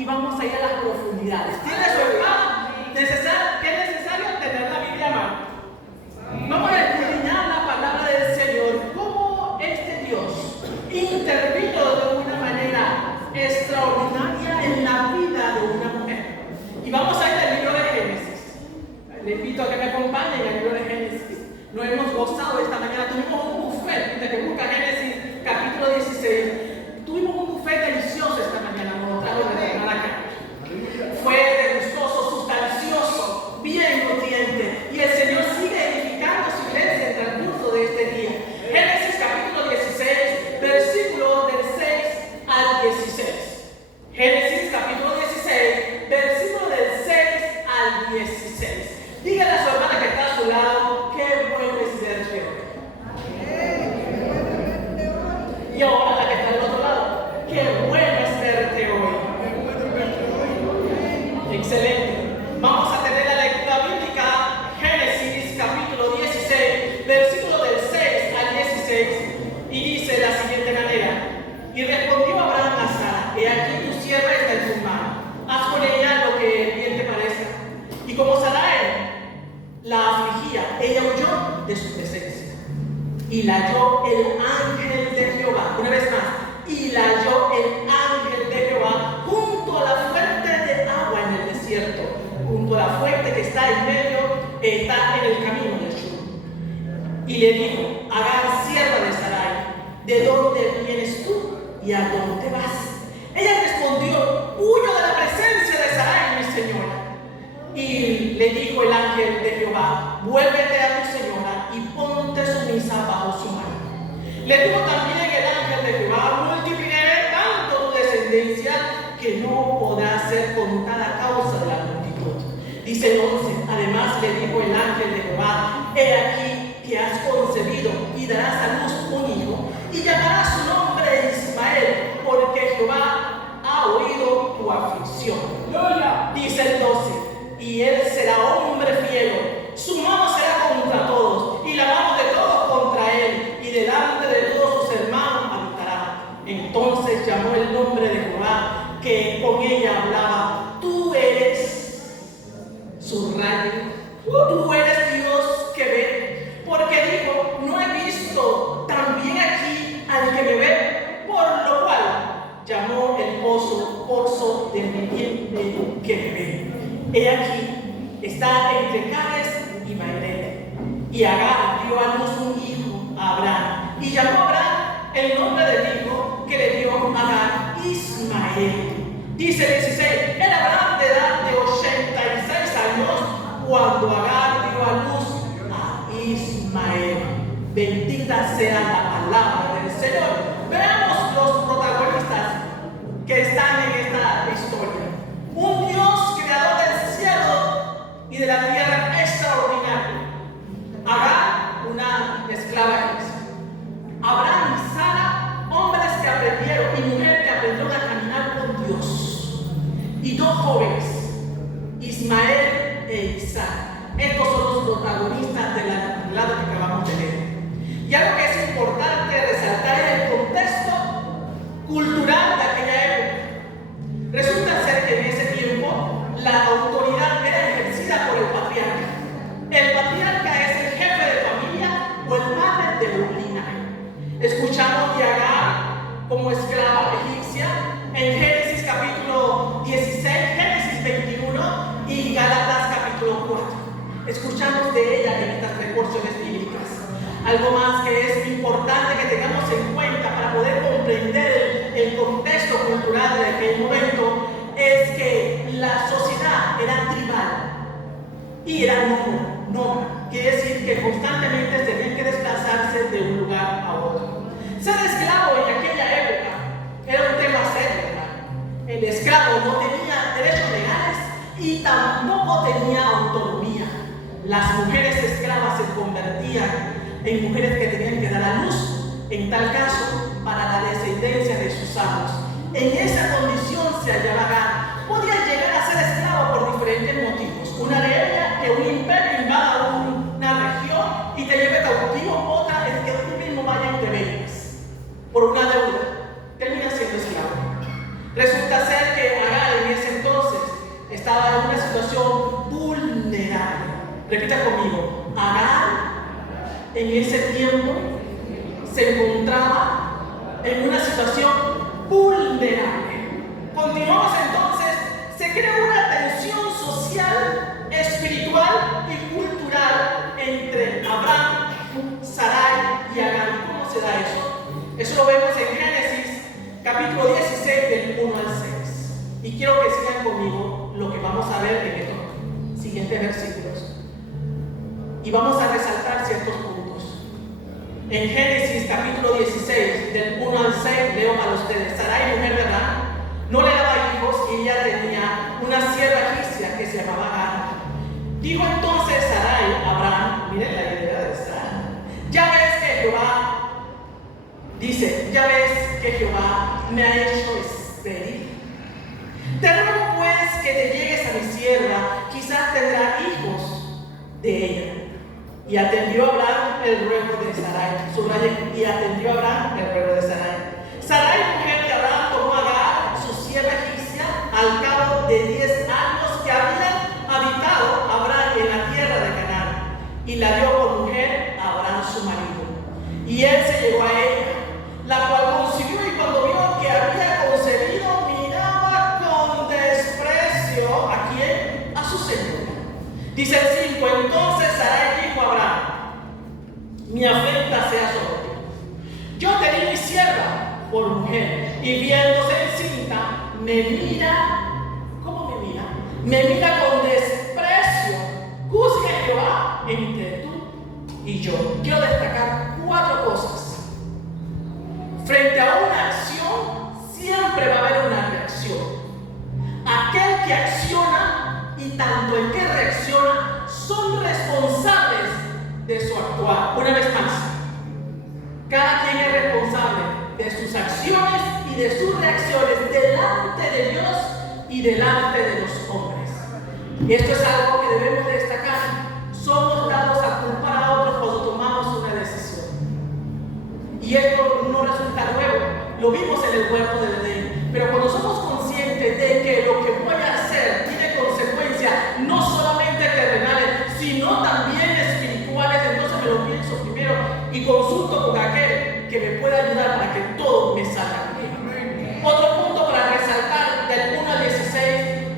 y vamos a ir a las profundidades. ¿Tiene su hermano? ¿Qué es necesario? Tener la Biblia a mano. Vamos a escudriñar la palabra del Señor, cómo este Dios intervino de una manera extraordinaria en la vida de una mujer. Y vamos a ir al libro de Génesis. Le invito a que me acompañen al libro de Génesis. Lo hemos gozado esta mañana. Tuvimos un buffet, desde que busca Génesis capítulo 16. Tuvimos un buffet delicioso esta mañana. Nos trajo de la hermana acá. Fue delicioso, sustancioso, bien nutriente. Y el Señor sigue edificando su iglesia en el transcurso de este día. Génesis capítulo 16, versículo del 6 al 16. Génesis capítulo 16, versículo del 6 al 16. Dígale a su hermana que está a su lado, qué bueno es verte hoy. Y ahora la que está del otro lado, qué bueno es verte hoy. Excelente. Vamos a tener la lectura bíblica, Génesis capítulo 16, versículo del 6 al 16, y dice de la siguiente manera: y respondió Abraham a Sara: he aquí tu sierva está en tus manos, haz con ella lo que bien te parezca. Y como Sarai la afligía, ella huyó de su presencia. Y la halló el ángel de Jehová, una vez más, y la halló el ángel de Jehová junto a la fuente de agua en el desierto, junto a la fuente que está en medio, está en el camino de Shur. Y le dijo: Agar, sierva de Sarai, ¿de dónde vienes tú y a dónde vas? Ella respondió: huyo de la presencia de Sarai, mi señora. Y le dijo el ángel de Jehová: vuélvete a tu señora y ponte sumisa bajo su mano. Le dijo también el ángel de Jehová: multiplicaré tanto tu descendencia que no podrá ser contada a causa de la multitud. Dice el 11: además le dijo el ángel de Jehová: he aquí que has concebido y darás a luz un hijo, y llamarás su nombre Ismael, porque Jehová ha oído tu aflicción. Dice el 12: y él será hombre fiel, su mano será contra todos, y la mano de todos contra él, y delante de todos sus hermanos habitará. Entonces llamó el nombre de Jehová, que con ella hablaba: tú eres su rayo, tú eres Dios que ve, porque dijo: no he visto también aquí al que me ve, por lo cual llamó el pozo del viviente que me ve. He aquí, está entre Cades y Maerete. Y Agar dio a luz un hijo a Abraham, y llamó a Abraham el nombre del hijo que le dio Agar, Ismael. Dice 16: era Abraham de edad de 86 años cuando Agar dio a luz a Ismael. Bendita sea la palabra del Señor. Veamos los protagonistas que están en esta historia. Un Dios creador del cielo y de la tierra extraordinario. Agar, una esclava egipcia. Abraham y Sara, hombres que aprendieron, y mujeres que aprendieron a caminar con Dios. Y dos jóvenes, Ismael e Isaac. Estos son los protagonistas de la relato que acabamos de leer. Y algo que es importante resaltar es el contexto cultural de aquella época. Resulta ser que en ese tiempo la autoridad era ejercida por el patriarca. El patriarca es el jefe de familia o el padre de un linaje. Escuchamos de Agar como esclava egipcia en Génesis capítulo 16, Génesis 21 y Gálatas capítulo 4. Escuchamos de ella en estas tres porciones bíblicas. Algo más que es importante que tengamos en cuenta para poder comprender el contexto cultural de aquel momento es que la sociedad era tribal y era nómada. Quiere decir que constantemente tenían que desplazarse de un lugar a otro. Ser esclavo en aquella época era un tema serio, ¿verdad? El esclavo no tenía derechos legales y tampoco tenía autonomía. Las mujeres esclavas se convertían en mujeres que tenían que dar a luz, en tal caso, para la descendencia de sus amos. En esa condición se hallaba Agar. Podía llegar a ser esclavo por diferentes motivos. Una de ellas, que un imperio invada una región y te lleve cautivo. Otra es que tú mismo vayas y te vengas por una deuda. Termina siendo esclavo. Resulta ser que Agar en estaba en una situación vulnerable. Repita conmigo, Agar en ese tiempo se encontraba en una situación vulnerable. Continuamos entonces, se crea una tensión social, espiritual y cultural entre Abraham, Sarai y Agar. ¿Cómo se da eso? Eso lo vemos en Génesis capítulo 16 del 1 al 6. Y quiero que sigan conmigo lo que vamos a ver en estos siguientes versículos. Y vamos a resaltar ciertos puntos. En Génesis capítulo 16 del 1 al 6 leo para ustedes. Sarai, mujer de Abraham, no le daba hijos y ella tenía una sierva egipcia que se llamaba Agar. Dijo entonces Sarai a Abraham, miren la idea de Sarai, ya ves que Jehová me ha hecho estéril. Te ruego pues que te llegues a mi sierva, quizás tendrá hijos de ella. Y atendió Abraham el ruego de Sarai. Subrayen, y atendió Abraham el ruego de Sarai. Sarai, mujer de Abraham, tomó a Agar, su sierva egipcia, al cabo de 10 años que habían habitado Abraham en la tierra de Canaán, y la dio por mujer a Abraham su marido. Y él se llegó a ella, la cual concibió, y cuando vio que había concebido, miraba con desprecio ¿a quién? A su señor. Dice el 5, entonces Sarai dijo a Abraham, mi afrenta sea sobre ti. Yo te di mi sierva por mujer, y viéndose encinta, me mira, ¿cómo me mira? Me mira con desprecio. Juzgue Jehová entre tú y yo. Quiero destacar 4 cosas. Frente a una acción, siempre va a haber una reacción. Aquel que acciona y tanto el que reacciona son responsables de su actuar. Una vez más, cada quien es responsable de sus acciones y de sus reacciones delante de Dios y delante de los hombres. Y esto es algo que debemos destacar. Somos dados a culpar a otros cuando tomamos una decisión. Y esto no resulta nuevo. Lo vimos en el huerto del Edén. Pero cuando somos conscientes de que lo que voy a hacer tiene consecuencias no solamente terrenales, sino también espirituales, entonces me lo pienso primero y consulto con aquel que me pueda ayudar para que todo me salga bien. Otro punto para resaltar del 1 al 16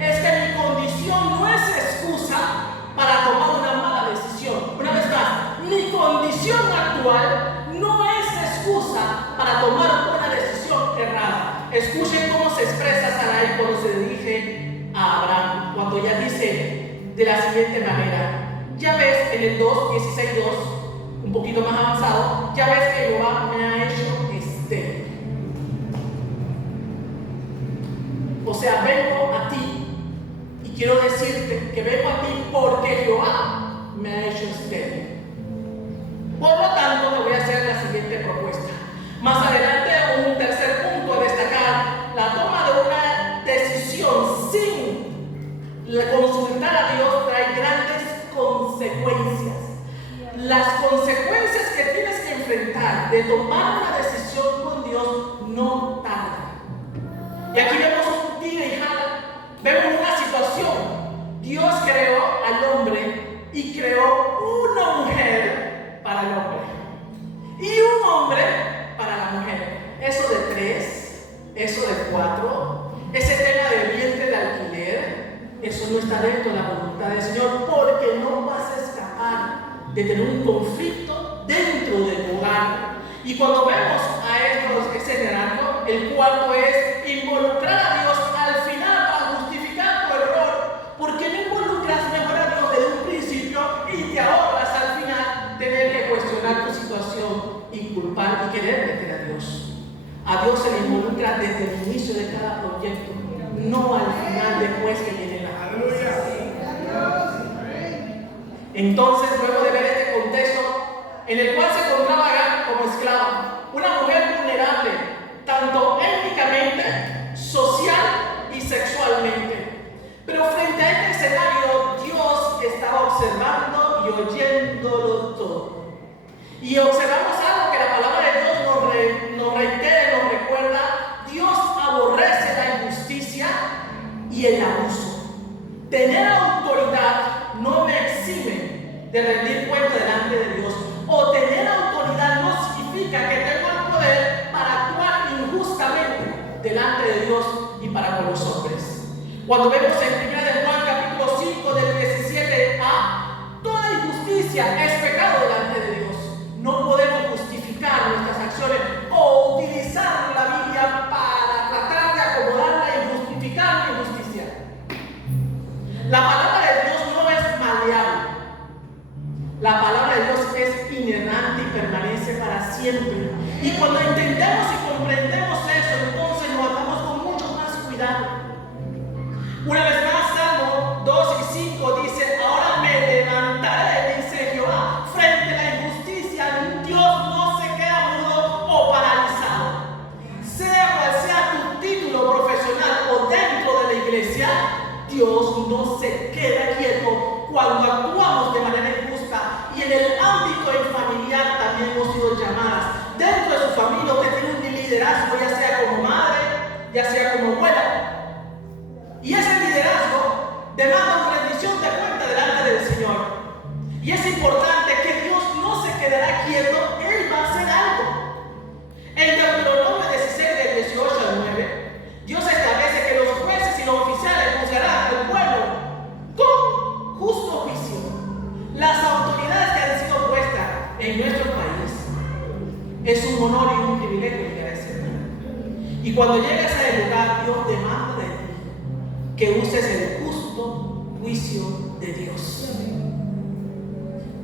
es que mi condición no es excusa para tomar una mala decisión. Una vez más, mi condición actual no es excusa para tomar una decisión errada. Escuchen cómo se expresa Sarai cuando se dirige a Abraham, cuando ella dice de la siguiente manera. Ya ves en el 16:2, un poquito más avanzado, ya ves que Jehová me ha hecho estéril. O sea, vengo a ti y quiero decirte que vengo a ti porque Jehová me ha hecho estéril. Por lo tanto, te voy a hacer la siguiente propuesta. Más adelante, un tercer punto a destacar, la toma de una decisión sin consultar a Dios trae grandes consecuencias. Las consecuencias que tienes que enfrentar de tomar una decisión con Dios no tardan. Y aquí vemos un tira y jala, vemos una situación. Dios creó al hombre y creó una mujer para el hombre y un hombre para la mujer. Eso de 3, eso de 4, ese tema de vientre de alquiler, eso no está dentro de la voluntad del Señor, porque no vas a escapar de tener un conflicto dentro de tu hogar. Y cuando vemos a estos escenarios, el cuarto es involucrar a Dios al final para justificar tu error. ¿Por qué no involucras mejor a Dios desde un principio y te ahorras al final tener que cuestionar tu situación y culpar y querer meter a Dios? A Dios se le involucra desde el inicio de cada proyecto, no al final después que viene la crisis. Entonces, luego de ver este contexto en el cual se encontraba Agar como esclava, una mujer vulnerable, tanto étnicamente, social y sexualmente. Pero frente a este escenario, Dios estaba observando y oyéndolo todo. Y observamos algo que la palabra de Dios nos reitera, nos recuerda. Dios aborrece la injusticia y el abuso. Tener autoridad no me exime de rendir cuenta delante de Dios. O tener autoridad no significa que tengo el poder para actuar injustamente delante de Dios y para con los hombres. Cuando vemos en 1 de Juan capítulo 5 del 17a, toda injusticia es pecado delante de Dios. No podemos justificar nuestras acciones o utilizar la Biblia para tratar de acomodarla y justificar la injusticia. La palabra de Dios no es maleable. La palabra de Dios es inerrante y permanece para siempre. Y cuando entendemos y comprendemos eso, entonces nos andamos con mucho más cuidado. Una vez más, Salmo 2 y 5 dice: ahora me levantaré, dice Jehová, frente a la injusticia. Dios no se queda mudo o paralizado. Sea cual sea tu título profesional o dentro de la iglesia, Dios no se queda quieto cuando actuamos de manera injusta. Y en el ámbito familiar también hemos sido llamadas. Dentro de su familia usted tiene un liderazgo, ya sea como madre, ya sea como abuela. Y ese liderazgo demanda una rendición de cuenta delante del Señor. Y es importante que Dios no se quedará quieto, Él va a hacer algo. En Deuteronomio 16, del 18 al 9, Dios establece que los jueces y los oficiales juzgarán al pueblo con justo juicio. Las autoridades que han sido puestas en nuestro país es un honor y un privilegio llegar a ese lugar. Y cuando llegues a ese lugar, Dios demanda de ti que uses el justo juicio de Dios.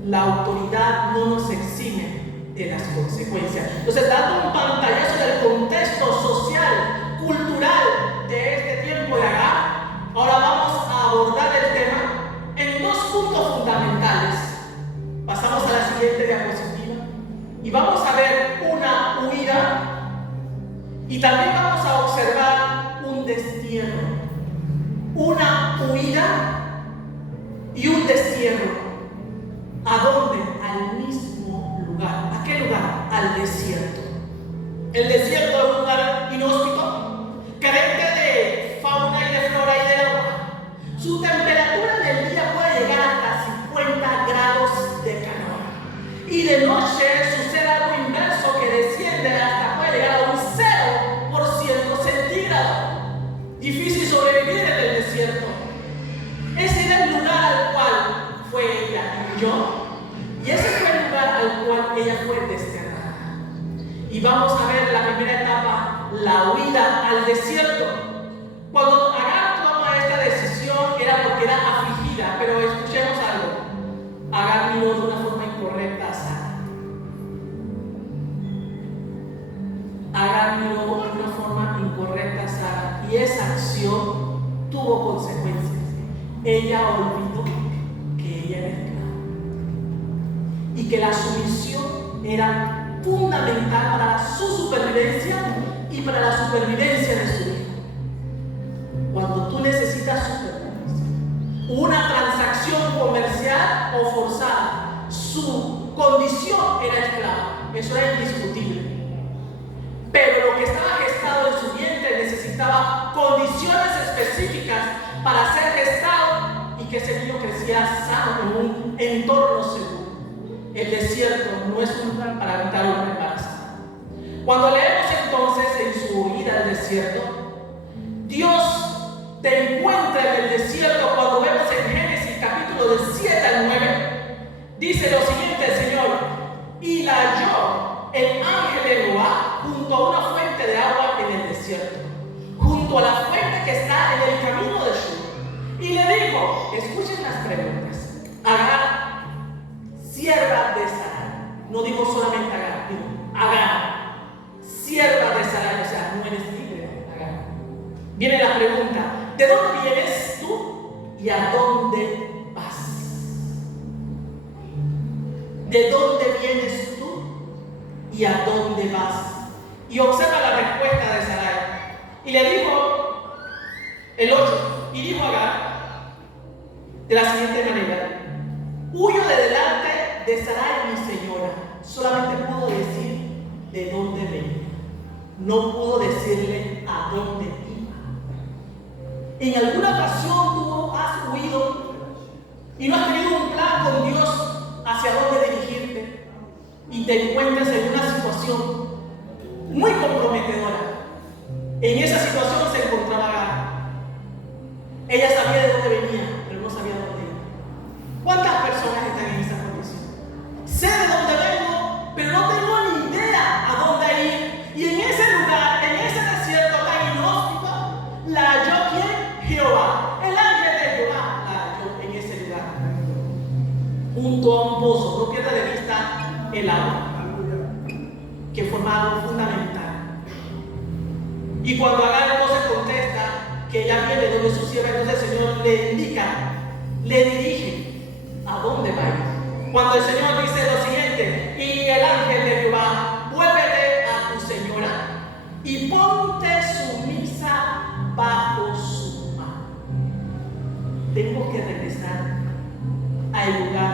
La autoridad no nos exime de las consecuencias. Entonces, dando un pantallazo del contexto social, cultural de este tiempo de Agar, ahora vamos a abordar el tema en dos puntos fundamentales. Pasamos a la siguiente diapositiva y vamos a ver una huida y también vamos a observar un destierro. Una huida y un destierro. ¿A dónde? Al mismo lugar. ¿A qué lugar? Al desierto. El desierto es un lugar inhóspito, carente de fauna y de flora y de agua. Su temperatura en el día puede llegar hasta 50 grados de calor. Y de noche sucede algo inverso que desciende hasta puede llegar a un 0% centígrado. Difícil sobrevivir en el desierto. Ese era el lugar al cual fue ella y yo. Y ese fue el lugar al cual ella fue desterrada. Y vamos a ver la primera etapa, la huida al desierto. Cuando Agar toma esta decisión era porque era afligida, pero escuchemos algo. Agar miró de una forma incorrecta a Sara. Agar miró de una forma incorrecta a Sara y esa acción tuvo consecuencias. Ella olvidó que ella era esclava y que la sumisión era fundamental para su supervivencia y para la supervivencia de su hijo. Cuando tú necesitas supervivencia, una transacción comercial o forzada, su condición era esclava, eso era indiscutible. Pero lo que estaba gestado en su vientre necesitaba condiciones específicas para ser gestado y que ese niño creciera sano en un entorno seguro. El desierto no es un lugar para evitar una embarazada. Cuando leemos entonces en su huida al desierto, Dios te encuentra en el desierto. Cuando vemos en Génesis capítulo del 7 al 9, dice lo siguiente el Señor: y la halló el ángel de Jehová junto a una fuente de agua en el desierto, junto a la fuente que está en el camino de Shur. Y le dijo, escuchen las preguntas: Agar, sierva de Sarai. No dijo solamente Agar, dijo Agar, sierva de Sarai, o sea, no eres libre, Agar. Viene la pregunta: ¿de dónde vienes tú y a dónde vas? ¿De dónde vienes tú y a dónde vas? Y observa la respuesta de Sarai. Y le dijo, el 8, y dijo Agar de la siguiente manera: huyo de delante de Sarai mi señora. Solamente pudo decir de dónde venía, no pudo decirle a dónde iba. En alguna ocasión tuvo tú has huido y no has tenido un plan con Dios hacia dónde dirigirte y te encuentras en una situación muy comprometedora? En esa situación se encontraba Agar. Ella sabía de dónde venía, pero no sabía dónde iba. ¿Cuántas personas están en esa condición? Sé de dónde vengo, pero no tengo ni idea a dónde ir. Y en ese lugar, en ese desierto tan inhóspito, la halló ¿quién? Jehová. El ángel de Jehová la halló en ese lugar, junto a un pozo. No pierda de vista el agua, que forma algo fundamental. Y cuando Agar entonces contesta que ella viene donde su sierva, entonces el Señor le indica, le dirige a dónde va a ir. Cuando el Señor dice lo siguiente: y el ángel de Jehová, vuélvete a tu señora y ponte sumisa bajo su mano. Tengo que regresar al lugar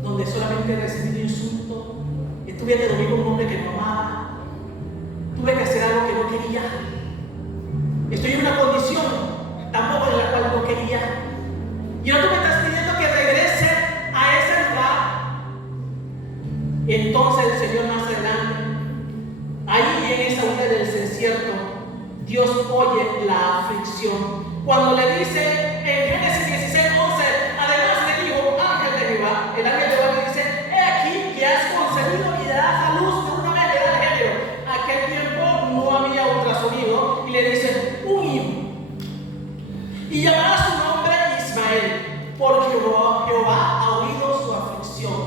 donde solamente recibí un insulto. Estuve de dormir con un hombre que no amaba. Tuve que hacer algo que no quería. Estoy en una condición tampoco en la cual no quería. Y ahora tú me estás pidiendo que regrese a ese lugar. Entonces el Señor más adelante, ahí en esa huida del desierto, Dios oye la aflicción. Cuando le dice en Génesis 16:11, además le dijo, ángel de Jehová, el ángel de Jehová le dice: he aquí que has concebido y darás a luz de una vez, le da el género. Aquel tiempo no había ultrasonido, y le dice: un hijo, y llamará su nombre Ismael, porque Jehová ha oído su aflicción.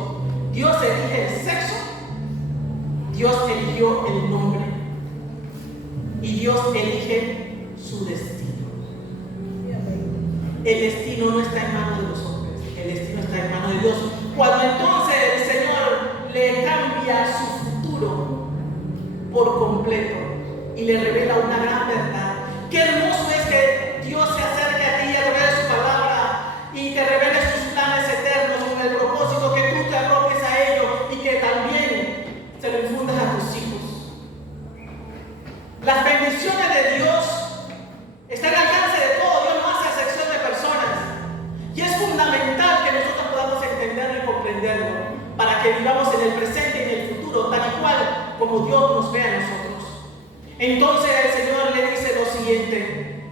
Dios elige el sexo, Dios eligió el nombre, y Dios elige su destino. El destino no está en manos de los hombres, el destino está en manos de Dios. Cuando entonces el Señor le cambia su futuro por completo y le revela una gran verdad. Qué hermoso es que Dios se acerque a ti y revele su palabra y te revele sus planes eternos con el propósito que tú te apropies a ellos y que también se lo infundas a tus hijos. Las bendiciones de Dios están al alcance de todo. Dios no hace excepción de personas, y es fundamental que nosotros podamos entenderlo y comprenderlo para que vivamos en el presente y en el futuro tal y cual como Dios nos ve a nosotros. Entonces el Señor le dice lo siguiente: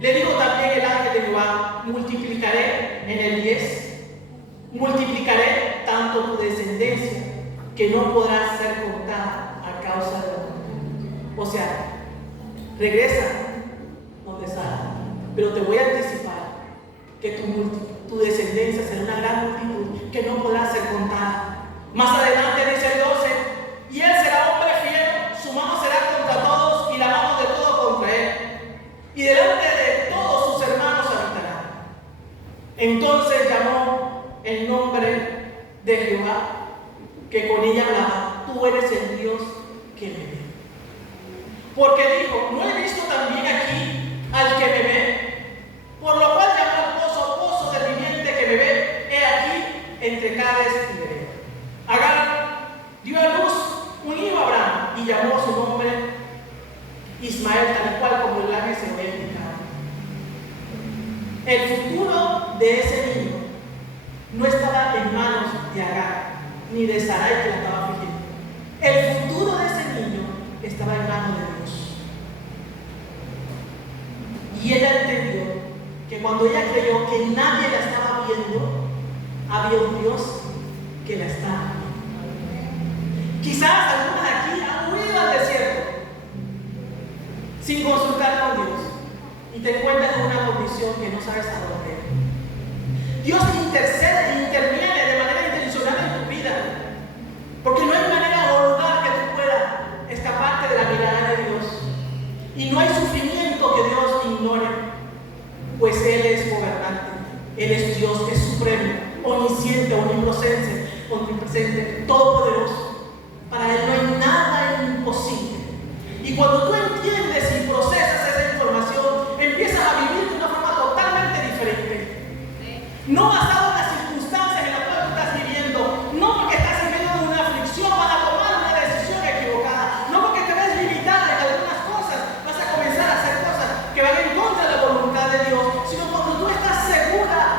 le dijo también el ángel de Jehová: multiplicaré en el 10, multiplicaré tanto tu descendencia que no podrá ser contada a causa de la muerte. O sea, regresa donde Sara, pero te voy a anticipar que tu descendencia será una gran multitud que no podrá ser contada. Más adelante dice el 12: y él será hombre fiel, su mano será contra todos y la mano de todos contra él, y delante de todos sus hermanos habitará. Entonces llamó el nombre de Jehová, que con ella hablaba: tú eres el Dios que me ve. Porque dijo: no he visto también aquí al que me ve, por lo cual llamó al pozo, pozo del viviente que me ve. He aquí entre Cades y Berea. Agar dio a luz un hijo a Abraham y llamó su nombre Ismael, tal cual como el ángel se lo había indicado. El futuro de ese niño no estaba en manos de Agar ni de Sarai, que la estaba afligiendo. El futuro de ese niño estaba en manos de Dios. Y ella entendió que cuando ella creyó que nadie la estaba viendo, había un Dios que la estaba viendo. Quizás algunas de aquí han huido al desierto sin consultar con Dios y te encuentras en una condición que no sabes a dónde ir. Dios intercede e interviene de manera intencional en tu vida, porque no hay manera o lugar que tú puedas escaparte de la mirada de Dios, y no hay sufrimiento que Dios ignore, pues Él es gobernante, Él es Dios, es supremo, omnisciente, omnipresente, todopoderoso. Para Él no hay nada imposible. Y cuando tú entiendes y procesas esa información, empiezas a vivir de una forma totalmente diferente. No basado en las circunstancias en las cuales tú estás viviendo, no porque estás en medio de una aflicción vas a tomar una decisión equivocada, no porque te ves limitada en algunas cosas vas a comenzar a hacer cosas que van en contra de la voluntad de Dios, sino cuando tú estás segura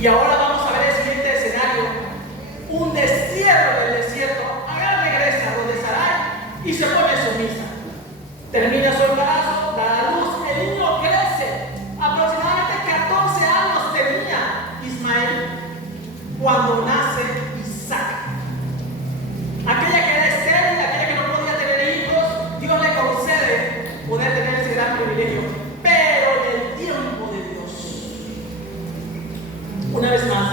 Y ahora vamos a ver el siguiente escenario. Un destierro del desierto. Agar regresa donde Sarai y se pone sumisa. Termina su embarazo, da a luz, el niño crece. Aproximadamente 14 años tenía Ismael cuando nace Isaac. Aquella que era estéril, aquella que no podía tener hijos, Dios le concede poder tener ese gran privilegio. Pero en el tiempo de Dios, una vez más,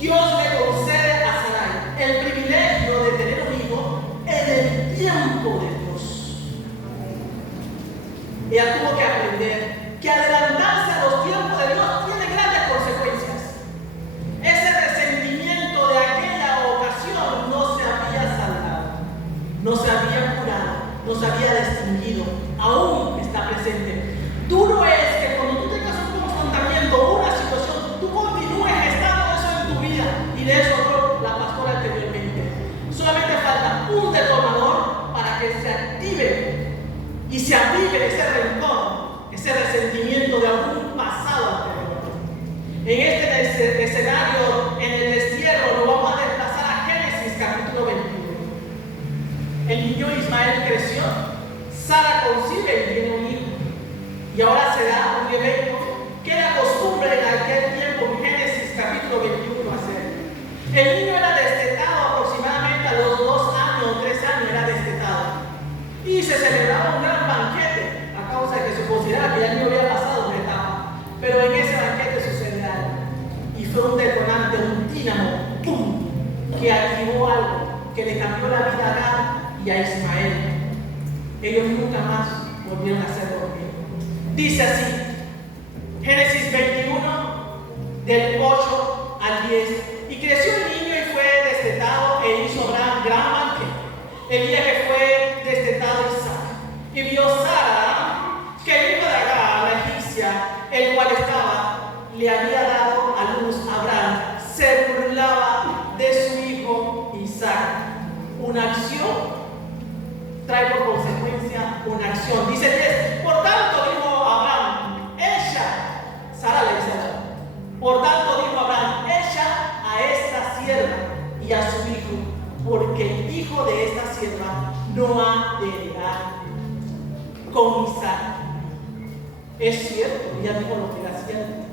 Dios le concede a Sarai el privilegio de tener un hijo en el tiempo de Dios. Ella tuvo que aprender que adelantarse a los tiempos de Dios tiene grandes consecuencias. Ese resentimiento de aquella ocasión no se había saldado, no se había curado, no se había distinguido, aún está presente. Duro es que cuando tú tengas un confrontamiento, una situación, tú continúes gestando eso en tu vida, y de eso habló la pastora anteriormente. Solamente falta un detonador para que se active y se avive ese rencor, ese resentimiento de algún pasado anterior. En este escenario, en el destierro, nos vamos a desplazar a Génesis capítulo 21. El niño Ismael creció, Sara concibe y tiene un hijo. Y ahora se da un evento que era costumbre en aquel tiempo, en Génesis capítulo 21 hacer. El niño era destetado aproximadamente a los 2 años o 3 años, era destetado. Y se celebraba un gran banquete a causa de que se consideraba que ya el niño había pasado una etapa. Pero en ese banquete sucede algo. Y fue un detonante, un dínamo, ¡pum!, que activó algo, que le cambió la vida a Agar y a Ismael. Ellos nunca más volvieron a ser lo mismo. Dice así, Génesis 21, del 8 al 10. Y creció el niño y fue destetado e hizo gran banquete. El día que fue destetado Isaac. Y vio Sara que el hijo de Agar, la egipcia, el cual le había dado a luz a Abraham, se burlaba de su hijo Isaac. Una acción trae por consecuencia una acción. Dice 10, por tanto dijo Abraham, Sara le dice, por tanto dijo Abraham, echa a esta sierva y a su hijo, porque el hijo de esta sierva no ha de heredar con Isaac. Es cierto, ella dijo lo que era cierto,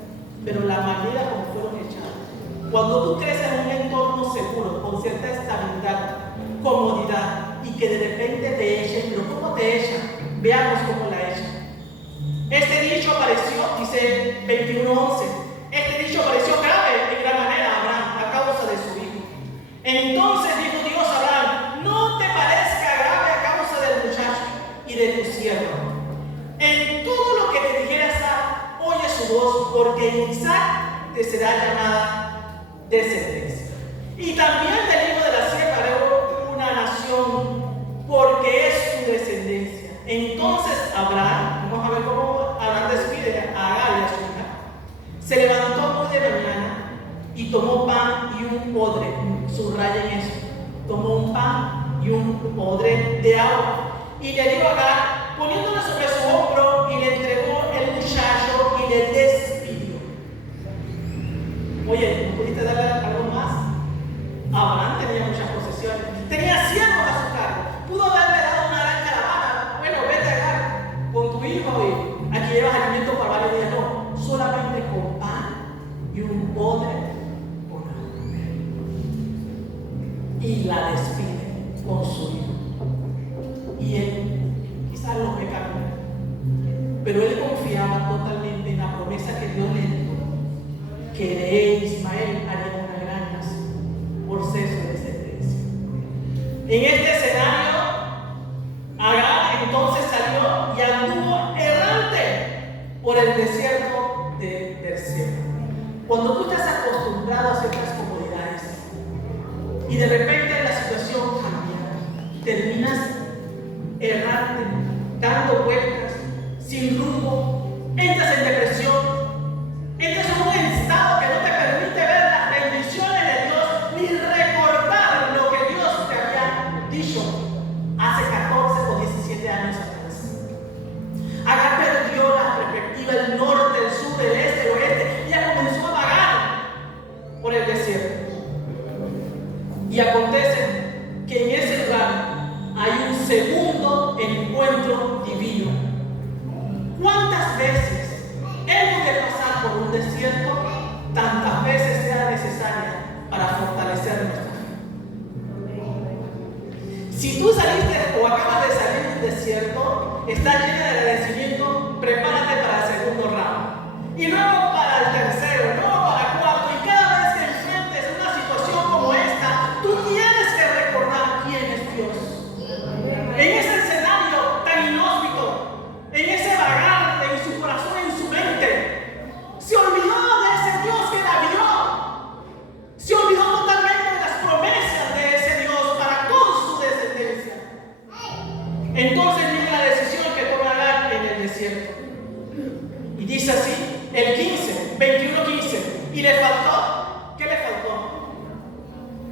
pero la manera como fueron echados. Cuando tú creces en un entorno seguro, con cierta estabilidad, comodidad, y que de repente te echen, pero ¿cómo te echan? Veamos cómo la echan. Este dicho apareció, dice 21:11, este dicho apareció grave en gran manera a Abraham a causa de su hijo. Entonces dijo Dios a Abraham, no te parezca grave a causa del muchacho y de tu siervo. En todo lo que te dijera Sara, oye su voz, porque en Isaac te será llamada descendencia. Y también del hijo de la sierva haré una nación, porque es su descendencia. Entonces Abraham, vamos a ver cómo Abraham despide a Agar y a su hija. Se levantó muy de mañana y tomó pan y un odre, subrayen eso, tomó un pan y un odre de agua, y le dio a Agar, poniéndole sobre su hombro, y le entregó el muchacho y le despidió. Oye, ¿no pudiste darle algo más? Abraham tenía muchas posesiones, tenía siervos a su cargo, pudo haberle dado una gran caravana. Bueno, vete a Agar con tu hijo y aquí llevas alimento para varios días. No, solamente con pan y un odre con agua. Y la despide con su hijo. Y él quizás lo que cambió, pero él confiaba totalmente en la promesa que Dios le dio, que de Ismael haría una gran nación por ser su descendencia. En este escenario, Agar entonces salió y anduvo errante por el desierto de Berseba. Cuando tú estás acostumbrado a ciertas comodidades y de repente la situación cambia, terminas errante, dando vueltas, sin rumbo, entras en depresión, entras en un estado que no te permite ver las bendiciones de Dios ni recordar lo que Dios te había dicho hace 14 o 17 años atrás. Agar perdió la perspectiva del norte, el sur, el este, el oeste, y ya comenzó a vagar cuantas veces hemos de pasar por un desierto, tantas veces sea necesaria para fortalecer nuestra fe. Si tú saliste o acabas de salir de un desierto, estás llena de agradecimiento, prepárate para el segundo round. Y luego para el tercero, luego para el cuarto. Y cada vez que enfrentes una situación como esta, tú tienes que recordar quién es Dios. En ese escenario tan inhóspito, en ese vagar en su corazón, en su mente, se olvidó de ese Dios que la vio. Se olvidó totalmente de las promesas de ese Dios para con su descendencia. Entonces viene la decisión que toma Agar en el desierto. Y dice así, el 15, 21-15. Y le faltó, ¿qué le faltó?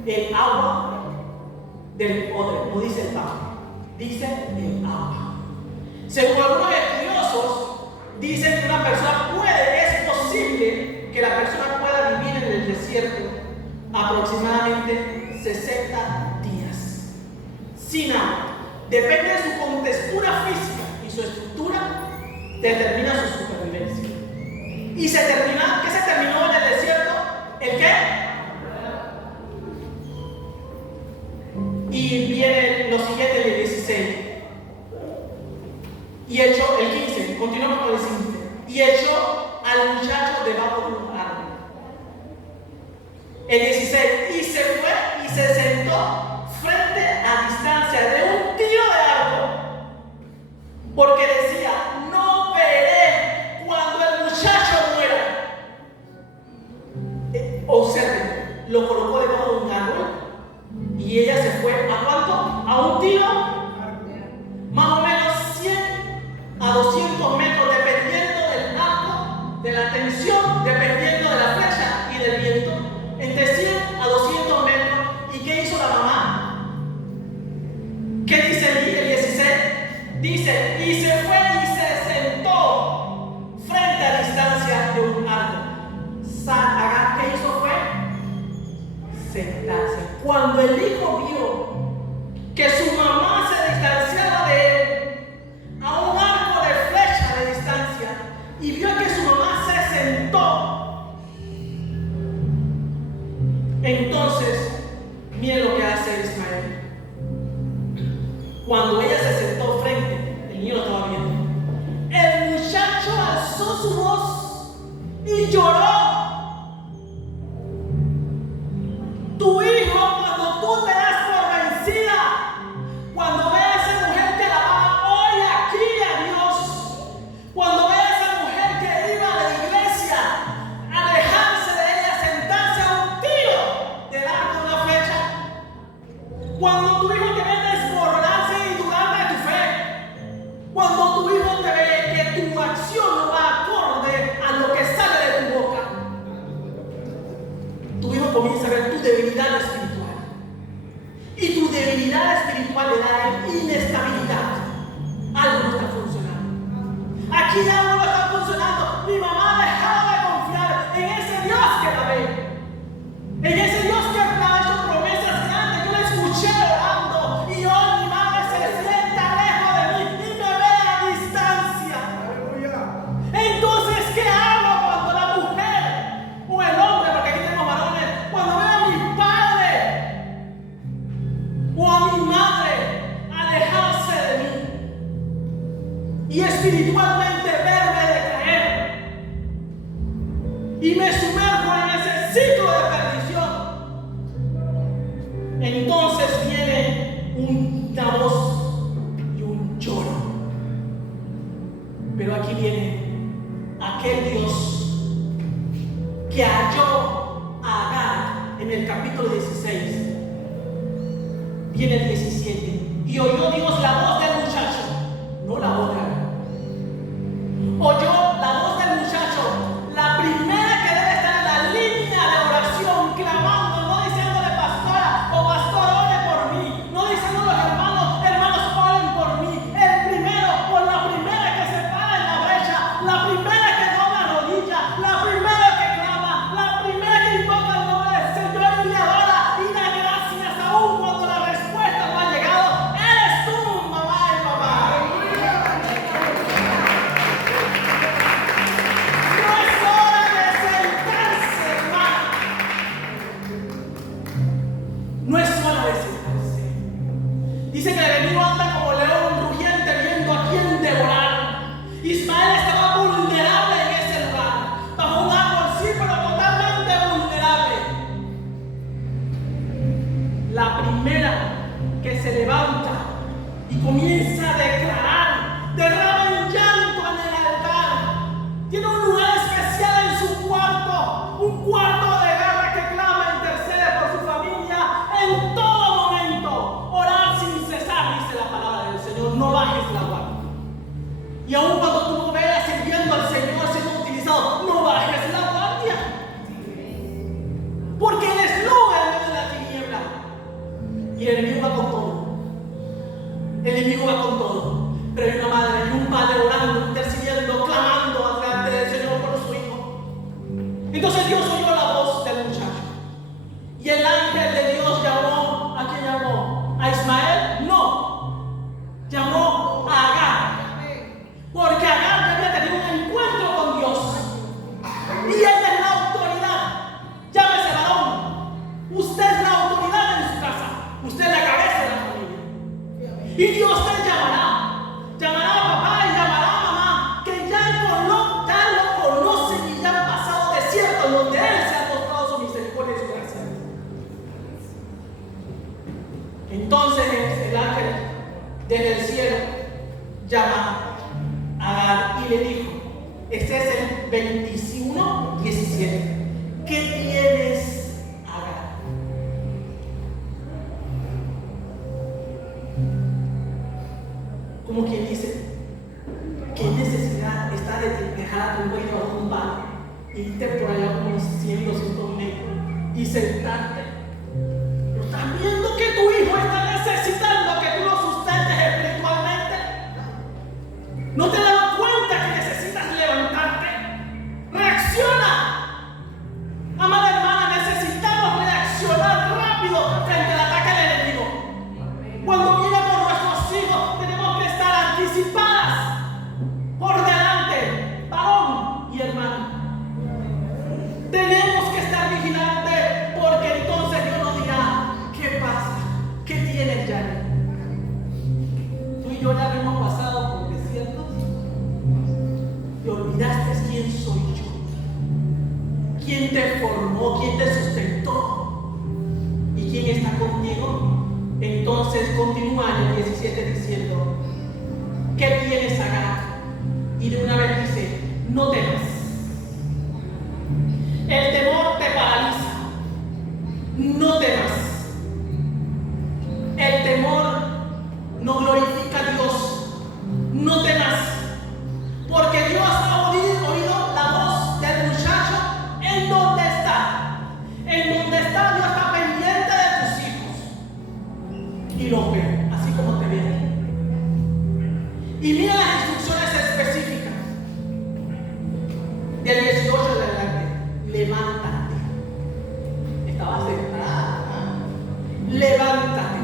El agua del odre, no dice el agua, dice el agua. Según algunos estudiosos, dicen que una persona es posible que la persona pueda vivir en el desierto aproximadamente 60 días sin agua. Depende de su contextura física y su estructura, determina su supervivencia. ¿Y qué se terminó en el desierto? ¿El qué? Y viene lo siguiente, el 16. Y echó, el 15, continuamos con el 15. Y echó al muchacho debajo de un árbol. El 16. Y se fue y se sentó frente a distancia de un tiro de árbol. Porque decía, no veré cuando el muchacho muera. Observen, lo colocó debajo de un árbol y ella se fue, ¿a cuánto? A un tiro, más o menos 100 a 200 metros, dependiendo del arco, de la tensión, dependiendo de la flecha y del viento, entre 100 a 200 metros. ¿Y qué hizo la mamá? ¿Qué dice el 16? Dice, y se fue y se sentó frente a distancia de un árbol. Agar, ¿qué hizo fue? Sentarse. Cuando el hijo vio que su mamá se distanciaba de él a un arco de flecha de distancia y vio que su mamá se sentó, entonces miren lo que hace Ismael. Cuando ella se sentó frente, el niño lo estaba viendo, el muchacho alzó su voz y lloró. Tu hijo, cuando tú te das por vencida, cuando ve a esa mujer que alababa hoy aquí a Dios, cuando ve a esa mujer que iba a la iglesia, alejarse de ella, sentarse a un tiro del arco de una flecha, cuando tu hijo te ve desbordarse y dudar de tu fe, cuando tu hijo te ve que tu acción no va acorde a lo que sale de tu boca, tu hijo comienza a ver tu debilidad espiritual. Y tu debilidad espiritual le da inestabilidad. Algo no está funcionando. Aquí algo no está funcionando. Mi mamá ha dejado de confiar en ese Dios que la ve. En ese Dios que me ha hecho promesas grandes. Yo la escuché orando. Y hoy mi madre se sienta lejos de mí y me ve a distancia. Entonces, ¿qué hago cuando la mujer o el hombre, porque aquí tenemos varones, cuando veo a mi padre o a mi madre alejarse de mí y espiritualmente verme decaer y me sumerjo en ese ciclo de perdición? Entonces viene una voz y un lloro. Pero aquí viene aquel Dios que halló a Agar en el capítulo 16. Viene el 17. Y oyó Dios la voz del muchacho, no la voz de Agar. Oyó la voz del muchacho, la primera que debe estar en la línea de oración, clamando, no diciéndole pastora o pastor, ore por mí, no diciendo los hermanos, oren por mí. El primero, por la primera que se para en la brecha, la primera que dobla rodilla, la primera que clama, la primera que invoca el nombre del Señor y le adora y da gracias aún cuando la respuesta no ha Dice que el enemigo anda como león rugiente viendo a quién devorar. Ismael estaba vulnerable en ese lugar, bajo un árbol, sí, pero totalmente vulnerable. La primera que se levanta y comienza a declarar, derrama un llanto en el altar. Tiene un lugar especial en su cuarto, un cuarto de guerra que clama, intercede por su familia en todo momento. Orar sin cesar, dice la palabra del Señor, no bajes la guardia. Y aun cuando tú no veas sirviendo al Señor siendo utilizado, no bajes la guardia. Porque Él es luz en medio de la tiniebla. Y el enemigo va con todo. El enemigo va con todo. Pero hay una madre y un padre orando, intercediendo, clamando delante del Señor por su hijo. Entonces Dios oyó la voz del muchacho. Y el ángel de Dios llamó, ¿a quién llamó? ¿A Ismael? No. Llamó a Agar. Porque Agar ya había tenido un encuentro con Dios. Y ella es la autoridad. Llámese varón. Usted es la autoridad en su casa. Usted es la cabeza de la familia. Y Dios te llamará. Llamará a papá y llamará a mamá. Que ya lo conocen y ya han pasado desiertos donde Él se ha mostrado su misericordia y su gracia. Entonces el ángel desde el cielo llama a Agar y le dijo, este es el 21:17. ¿Qué tienes, Agar? Como quien dice, ¿qué necesidad está de dejar a tu hueco a un bar, irte por allá como 100, 200 metros y sentarte? ¿No estás viendo que tu hijo está necesitando que tú lo sustentes espiritualmente? ¿No te das cuenta que necesitas levantarte? ¡Reacciona! Amada hermana, necesitamos reaccionar rápido frente al ataque del enemigo. Cuando viene por nuestros hijos, tenemos que estar anticipadas por delante, varón y hermana. Tenemos que estar vigilantes, porque entonces Dios nos dirá, ¿qué pasa? ¿Qué tienes, Yari? Tú y yo ya hemos pasado por desiertos y olvidaste quién soy yo, quién te formó, quién te sustentó y quién está contigo. Entonces continúa en el 17 diciendo, ¿qué tienes, Agar? Y de una vez dice, no temas. El temor te paraliza. No temas. El temor no glorifica a Dios. No temas. Porque Dios ha oído la voz del muchacho en donde está. En donde está, Dios está pendiente de tus hijos. Y los ve, así como te ve. Y mira las instrucciones específicas. Del 18 en adelante. Levántate. Estaba sentada. Levántate.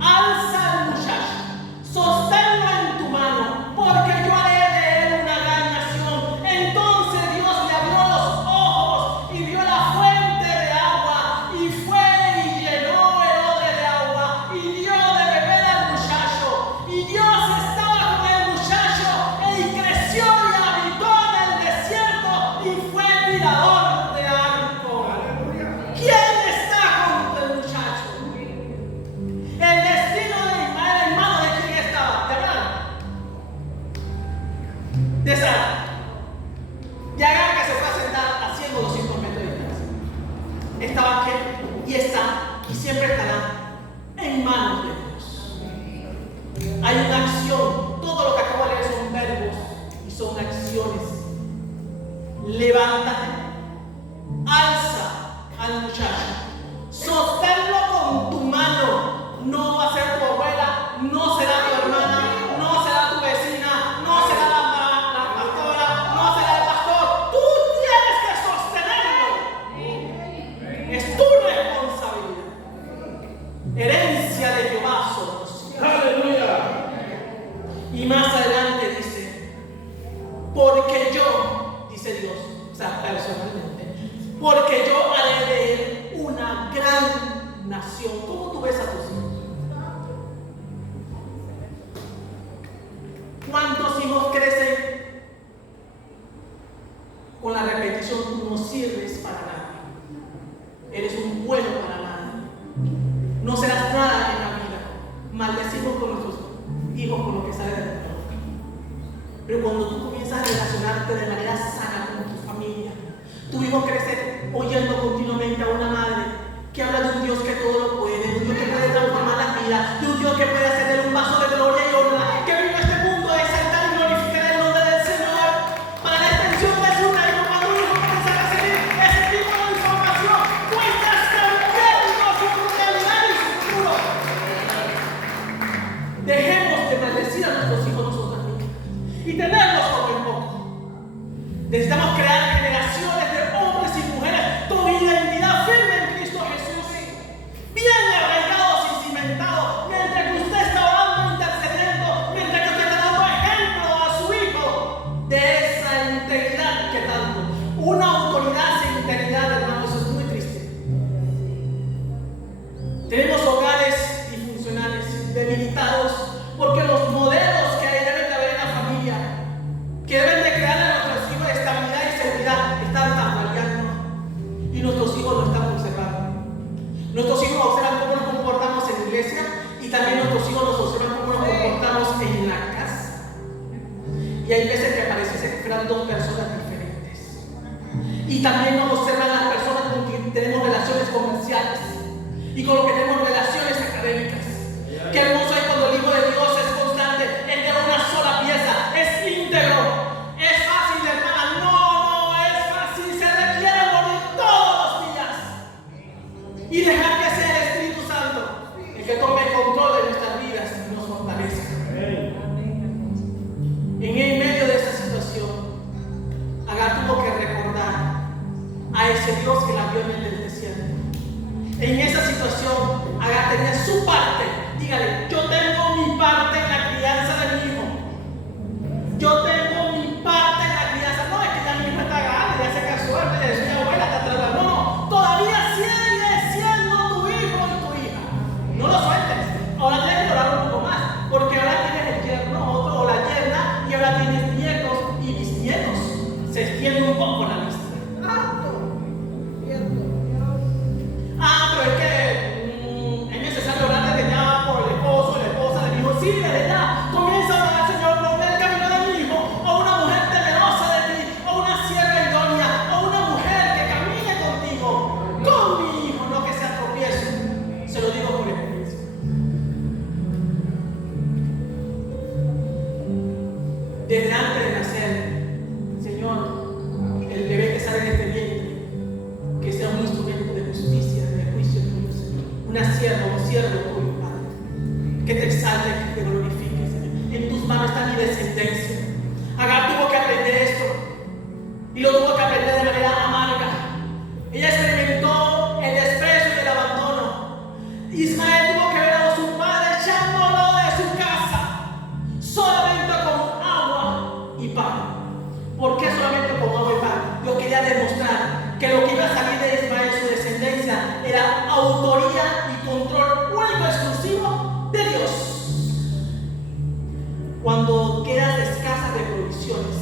Alza al muchacho. Sosténlo en tu mano, porque yo haré de él una gran nación. Entonces Dios le abrió los ojos y vio la fuente de agua, y fue y llenó el odre de agua y dio de beber al muchacho. Y Dios estaba con el muchacho, y creció y habitó en el desierto y fue tirador de arco. ¿Quién está con el muchacho? El destino de Ismael, hermano, ¿de quién estaba? De Abraham. De Sara. De Agar, que se fue a sentar haciendo 200 metros de distancia. Estaba aquí y está y siempre estará en manos de Dios. Hay una acción. Todo lo que acabo de leer son verbos y son acciones. Levántate, alza al muchacho, sosténlo con tu mano. No va a ser tu abuela, no será tu hermana, no será tu vecina, no será la pastora, no será el pastor. Tú tienes que sostenerlo. Es tu responsabilidad. Herencia de Jehová somos. ¡Aleluya! Y más adelante dice, porque yo, dice Dios, o sea, personalmente, porque yo haré de él una gran nación. ¿Cómo tú ves a tus hijos? ¿Cuántos hijos crecen con la repetición? Tú no sirves para nada. Eres un bueno para nada. No serás nada en la vida. Maldecimos con nuestros hijos con lo que sale de nuestra boca. Pero cuando tú comienzas a relacionarte de manera sana con tu familia, tu hijo crece oyendo continuamente a una madre que habla de un Dios que todo lo puede, de un Dios que puede transformar la vida, de un Dios que puede hacer de un vaso de gloria y honra, que vino a este mundo a exaltar y glorificar el nombre del Señor para la extensión de su reino. Cuando un hijo comienza a recibir ese tipo de información, tú estás cambiando su realidad y su futuro. Dejemos de maldecir a nuestros hijos nosotros mismos y tenerlos como en poco. Necesitamos crear generaciones de hombres y mujeres con identidad firme en Cristo Jesús, bien arraigados y cimentados, mientras que usted está orando, intercediendo, mientras que usted está dando ejemplo a su hijo de esa integridad que tanto. Una autoridad sin integridad, hermano, eso es muy triste. Tenemos hogares disfuncionales, debilitados, porque los modelos que hay deben de haber en la familia, que deben de crear a nuestros hijos estabilidad y seguridad, están tambaleando y nuestros hijos lo están observando. Nuestros hijos observan cómo nos comportamos en la iglesia y también nuestros hijos nos observan cómo nos comportamos en la casa. Y hay veces que parece que fueran dos personas diferentes. Y también nos observan las personas con quien tenemos relaciones comerciales y con los que tenemos relaciones académicas. Qué hermoso es cuando el Hijo de Dios es constante, es de una sola pieza, es íntegro. Es fácil, hermana. No es fácil. Se requiere morir todos los días y dejar que sea el Espíritu Santo el que tome el control de nuestras vidas y nos fortalezca. En el medio de esa situación, Agar tuvo que recordar a ese Dios que la vio en el desierto. En esa situación, Agar tenía su parte. Dígale, yo tengo mi parte en la crianza de mi hijo. Yo tengo mi parte en la crianza. No es que ya mi hijo está grande, ya se casó, ya es mi abuela, está atrás. No, todavía sigue siendo tu hijo y tu hija. No lo sueltes. Ahora tienes que orar un poco más, porque ahora tienes el yerno, otro, o la yerna, y ahora tienes nietos y bisnietos. Se extiende un poco la lista. Pero es que es necesario orar desde ya por el esposo, la esposa del hijo. Sí, desde ya. Comienza a orar, Señor, por el camino de mi hijo, o una mujer temerosa de ti, o una sierva idónea, o una mujer que camine contigo, con mi hijo, no que sea tropiezo. Se lo digo por experiencia. Desde antes de nacer, Señor, el bebé que sale de este vientre, que sea un instrumento de justicia, de juicio tuyo, Señor. Una sierva, un siervo tuyo, Padre. Que te exalte, que te glorifique, Señor. En tus manos está mi descendencia. Agar tuvo que aprender esto. Y lo tuvo que aprender de manera amarga. Ella experimentó el desprecio y el abandono. Ismael tuvo que ver a su padre echándolo de su casa, solamente con agua y pan. ¿Por qué solamente con agua y pan? Yo quería demostrar que lo que iba a salir de Ismael, su descendencia, era autoría y control único exclusivo de Dios. Cuando quedas escasa de provisiones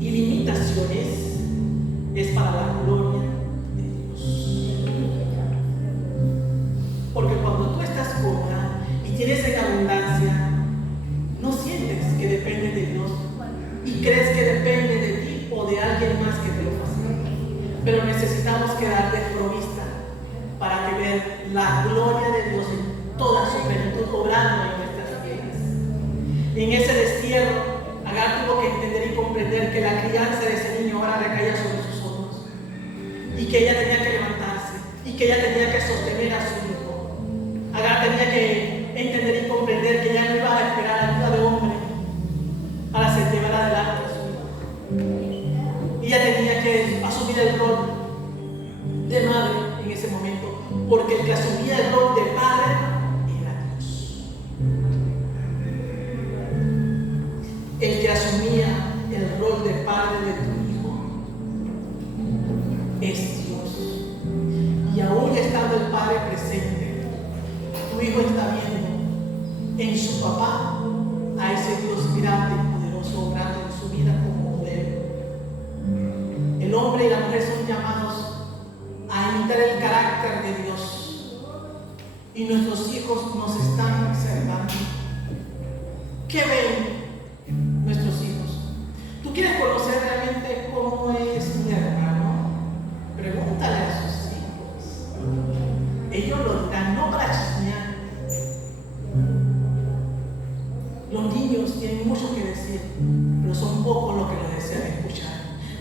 y limitaciones, es para la gloria de Dios. Porque cuando tú estás cómoda y tienes en abundancia, no sientes que depende de Dios y crees que depende de ti o de alguien más que te lo facilite. Pero necesitamos quedar desprovista para que ver la gloria de Dios en toda su plenitud obrando en nuestras vidas. En ese destierro, Agar tuvo que entender y comprender que la crianza de ese niño ahora recaía sobre sus hombros y que ella tenía que levantarse y que ella tenía que sostener a su hijo. Agar tenía que entender y comprender que ella no iba a esperar ayuda de hombre para llevar adelante a su hijo. Ella tenía que asumir el rol de madre en ese momento, porque el que asumía el rol de padre era Dios. El que asumía el rol de padre de tu hijo es Dios. Y aún estando el padre presente, tu hijo está viendo en su papá a ese Dios mirado hijos nos están observando? ¿Qué ven nuestros hijos? ¿Tú quieres conocer realmente cómo es mi hermano? Pregúntale a sus hijos. Ellos lo dirán, no para chismear. Los niños tienen mucho que decir, pero son pocos los que lo desean escuchar.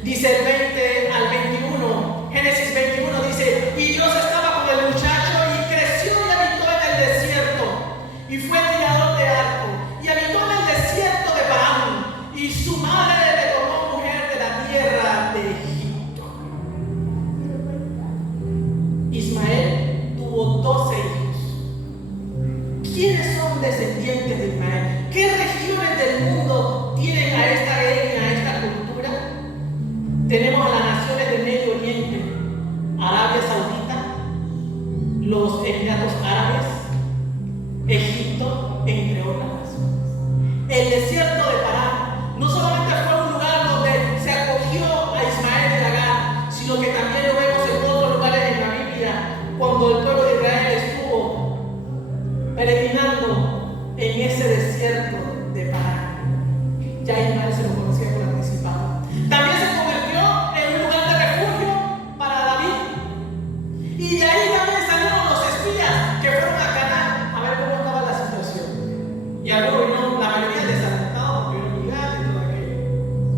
Dice el 20 al 21, Génesis 21 dice: y Dios estaba con el muchacho y creció y habitó en el desierto, y fue tirador de arco, y habitó en el desierto de Parán, y su madre le tomó mujer de la tierra de Egipto. Ismael tuvo 12 hijos. ¿Quiénes son descendientes de Ismael? ¿Qué regiones del mundo tienen a esta etnia, a esta cultura? Tenemos a las naciones del Medio Oriente, Arabia Saudita, los Emiratos Árabes, Egipto, entre otras naciones. El desierto de Parán no solamente fue un lugar donde se acogió a Ismael y Agar, sino que también lo vemos en otros lugares en la Biblia, cuando el pueblo de Israel estuvo peregrinando en ese desierto de Parán. Ya Ismael se lo conocía por anticipado. También se convirtió en un lugar de refugio para David. Y de ahí también salieron los espías que fueron a Canaán a ver cómo estaba la situación. Y algunos no, la mayoría desalentados porque no llegaron y todo aquello.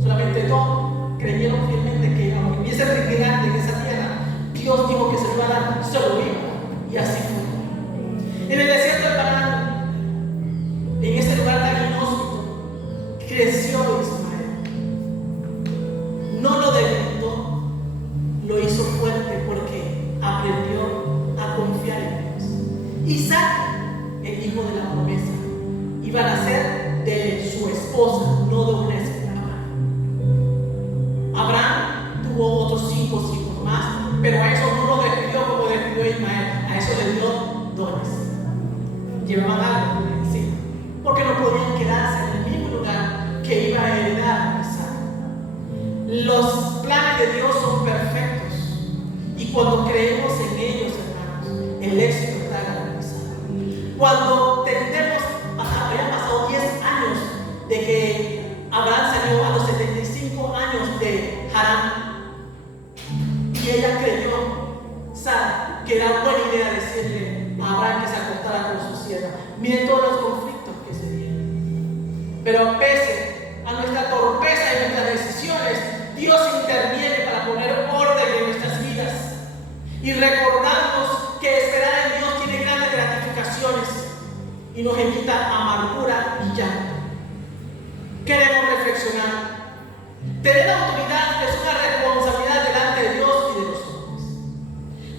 Solamente 2 creyeron fielmente que aunque hubiese riqueza en esa tierra, Dios dijo que se lo iba a dar, se lo iba. Y así fue. En el desierto de Parán, en ese lugar tan inhóspito, creció Ismael. No lo debilitó, lo hizo fuerte porque aprendió a confiar en Dios. Isaac, el hijo de la promesa, iba a nacer de su esposa, no de una esclava. Abraham tuvo otros 5 hijos más, pero a eso no lo despidió como despidió Ismael, a eso le dio dones. Llevaban algo encima, porque no podían quedarse en el mismo lugar que iba a heredar Isaac. Los planes de Dios son perfectos, y cuando creemos en ellos, hermanos, el éxito está garantizado. Cuando habían pasado 10 años de que Abraham salió a los 75 años de Harán, y ella creyó, Sara, que era buena idea decirle a Abraham que se acostara con su sierva. Miren todos los conflictos que se dieron. Pero pese a nuestra torpeza y nuestras decisiones, Dios interviene para poner orden en nuestras vidas y recordarnos que esperar en Dios tiene grandes gratificaciones y nos evita amargura y llanto. Queremos reflexionar. Tener autoridad es una responsabilidad delante de Dios y de los hombres.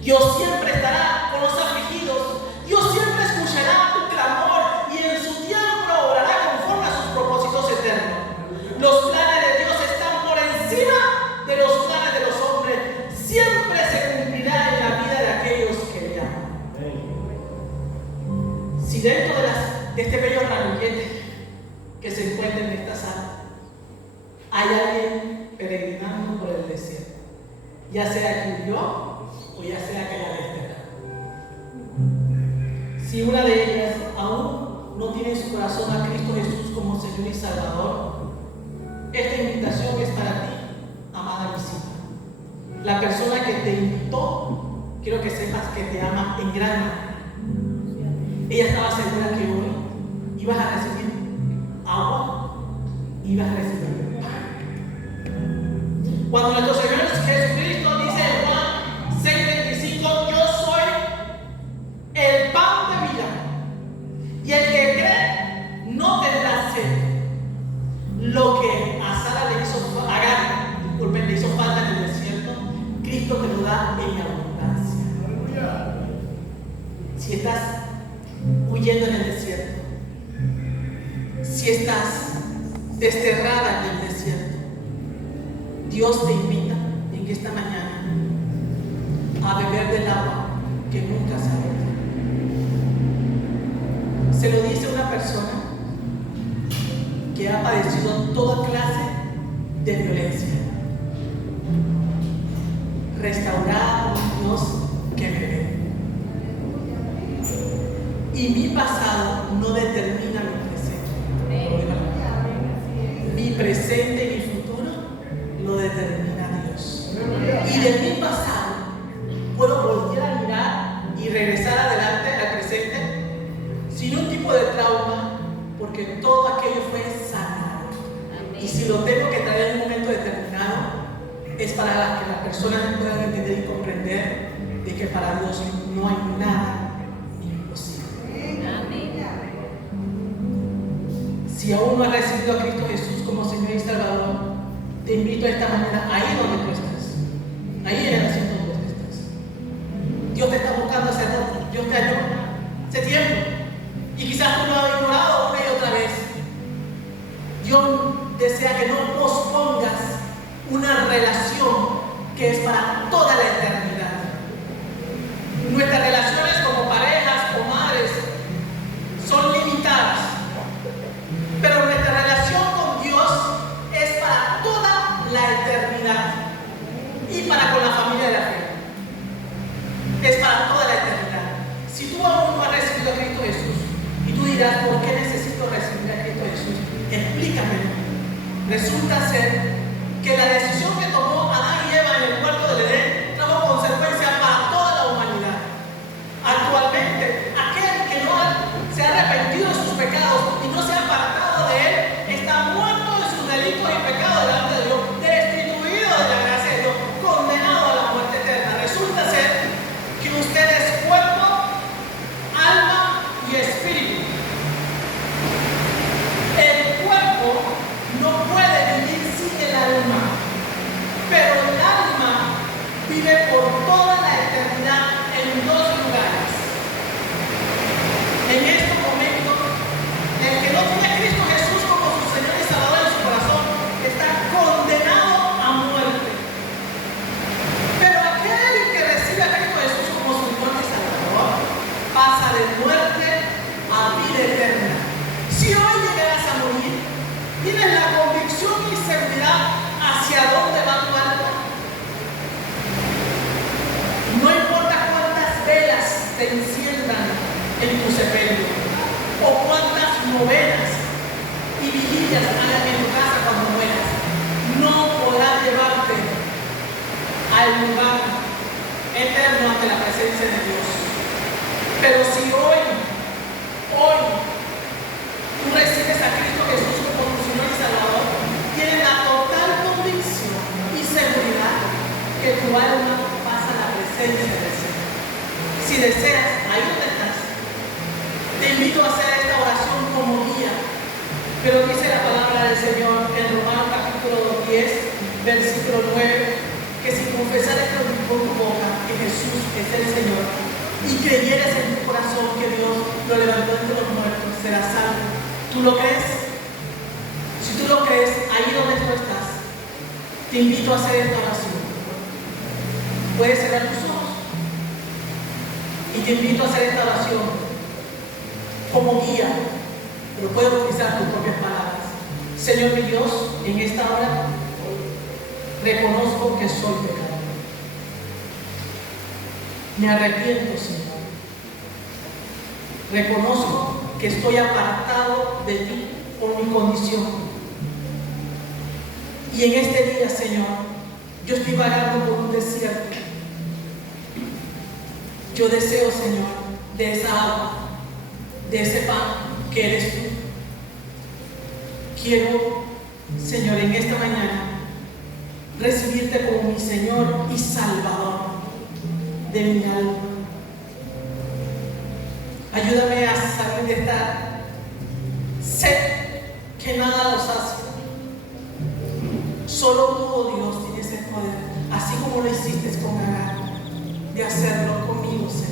Dios siempre estará con los afligidos. Dios siempre escuchará tu clamor y en su tiempo obrará conforme a sus propósitos eternos. Los planes de Dios están por encima de los planes de los hombres. Siempre se cumplirá en la vida de aquellos que le aman. Si dentro de este bello ramillete que se encuentra en esta sala hay alguien peregrinando por el desierto, ya sea que huyó o ya sea que la desterró, si una de ellas aún no tiene en su corazón a Cristo Jesús como Señor y Salvador, esta invitación es para ti, amada visita. La persona que te invitó, quiero que sepas que te ama en gran manera. Ella estaba segura que hoy ibas a recibir agua, ibas a recibir pan. Cuando nuestro Señor Jesucristo dice en Juan 6:25, yo soy el pan de vida, y el que cree no tendrá sed. Lo que a Sara le hizo falta en el desierto, Cristo te lo da en abundancia. Si estás huyendo en el desierto, si estás desterrada en el desierto, Dios te invita en esta mañana a beber del agua que nunca se agota. Se lo dice una persona que ha padecido toda clase de violencia, restaurada por un Dios que me ve. Y mi pasado no determina mi presente. Mi presente y mi futuro lo determina Dios. Y de mi pasado puedo volver a mirar y regresar adelante al presente sin un tipo de trauma, porque todo aquello fue sanado. Y si lo tengo que traer en un momento determinado, es para que las personas puedan entender y comprender de que para Dios no hay nada imposible. Si aún no has recibido a Cristo Jesús como Señor y Salvador, te invito esta mañana ahí donde tú estás, ahí en el asiento donde tú estás. Dios te está buscando hace rato, Dios te halló hace tiempo, y quizás tú lo has ignorado una y otra vez. Dios desea que no pospongas una relación que es para toda la eternidad. Nuestras relaciones como parejas o madres son limitadas, pero nuestra relación con Dios es para toda la eternidad y para con la familia de la fe. Es para toda la eternidad. Si tú aún no has recibido a Cristo Jesús y tú dirás, ¿por qué necesito recibir a Cristo Jesús? Explícamelo. Resulta ser que la decisión que tomó Adán y Eva en el huerto del Edén trajo consecuencias para toda la humanidad. Actualmente, aquel que no se ha arrepentido de sus pecados y no se ha apartado de él, está muerto de sus delitos y pecados delante de Dios, destituido de la gracia de Dios, condenado a la muerte eterna. Resulta ser que usted es cuerpo, alma y espíritu. El cuerpo no puede vivir sin el alma, pero el alma vive por toda la eternidad en dos lugares. En estos momentos, el que no tiene a Cristo Jesús como su Señor y Salvador en su corazón está condenado a muerte. Pero aquel que recibe a Cristo Jesús como su Señor y Salvador pasa de muerte a vida eterna. Si hoy llegaras a morir, tienes la convicción y seguridad hacia dónde va tu alma. No importa cuántas velas te enciendan en tu sepelio o cuántas novenas y vigilias hagan en tu casa cuando mueras, no podrás llevarte al lugar eterno ante la presencia de Dios. Pero si hoy tú recibes a Cristo Jesús como tu Señor y Salvador, tienes la total convicción y seguridad que tu alma pasa a la presencia del Señor. Si deseas, ahí donde estás, te invito a hacer esta oración como guía. Pero dice la palabra del Señor en Romanos capítulo 10, versículo 9, que si confesares con tu boca que Jesús es el Señor y creyeres en tu corazón que Dios lo levantó entre los muertos, serás salvo. ¿Tú lo crees? Si tú lo crees, ahí donde tú estás, te invito a hacer esta oración. Puedes cerrar tus ojos y te invito a hacer esta oración como guía, pero puedes utilizar tus propias palabras. Señor mi Dios, en esta hora reconozco que soy pecador. Me arrepiento, Señor. Reconozco que estoy apartado de ti por mi condición. Y en este día, Señor, yo estoy vagando por un desierto. Yo deseo, Señor, de esa agua, de ese pan que eres tú. Quiero, Señor, en esta mañana recibirte como mi Señor y Salvador de mi alma. Ayúdame a salir de esta sed que nada los hace. Solo tú, oh Dios, tienes el poder, así como lo hiciste con Agar, de hacerlo conmigo, Señor.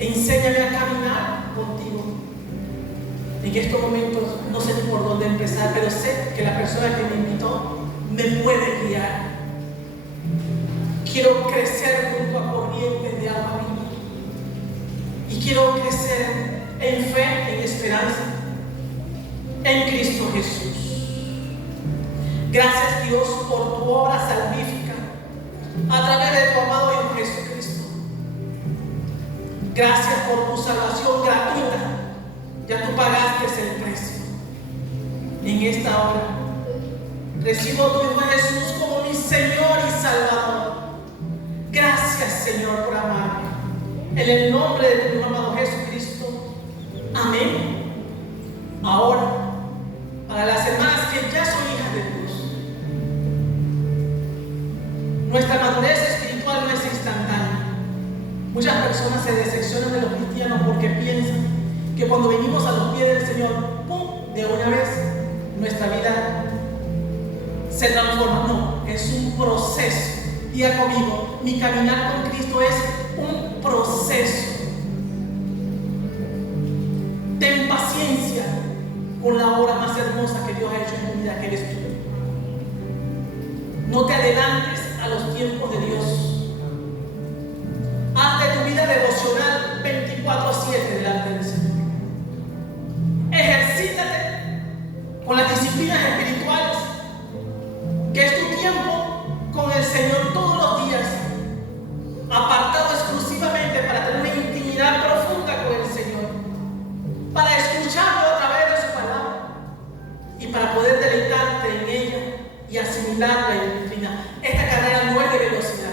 Enséñame a caminar contigo. En estos momentos no sé ni por dónde empezar, pero sé que la persona que me invitó me puede guiar. Quiero crecer junto a corrientes de agua viva. Y quiero crecer en fe, en esperanza, en Cristo Jesús. Gracias, Dios, por tu obra salvífica a través de tu amado Hijo Jesucristo. Gracias por tu salvación gratuita. Ya tú pagaste el precio. En esta hora recibo a tu Hijo Jesús como mi Señor y Salvador. Gracias, Señor, por amarme. En el nombre de tu Hijo amado Jesucristo. Amén. Ahora, para las hermanas que ya son hijas de Dios, nuestra madurez espiritual no es instantánea. Muchas personas se decepcionan de los cristianos porque piensan que cuando venimos a los pies del Señor, ¡pum!, de una vez nuestra vida se transforma. No, es un proceso. Diga conmigo, mi caminar con Cristo es un proceso. Ten paciencia con la obra más hermosa que Dios ha hecho en tu vida, que eres tú. No te adelantes a los tiempos de Dios. Haz de tu vida devocional 24/7 delante del Señor. Ejercítate con las disciplinas espirituales, que es tu tiempo con el Señor todos los días, apartado exclusivamente para tener una intimidad profunda con el Señor, para escucharlo a través de su palabra y para poder deleitarte en ella y asimilarla y disciplina. Esta carrera no es de velocidad.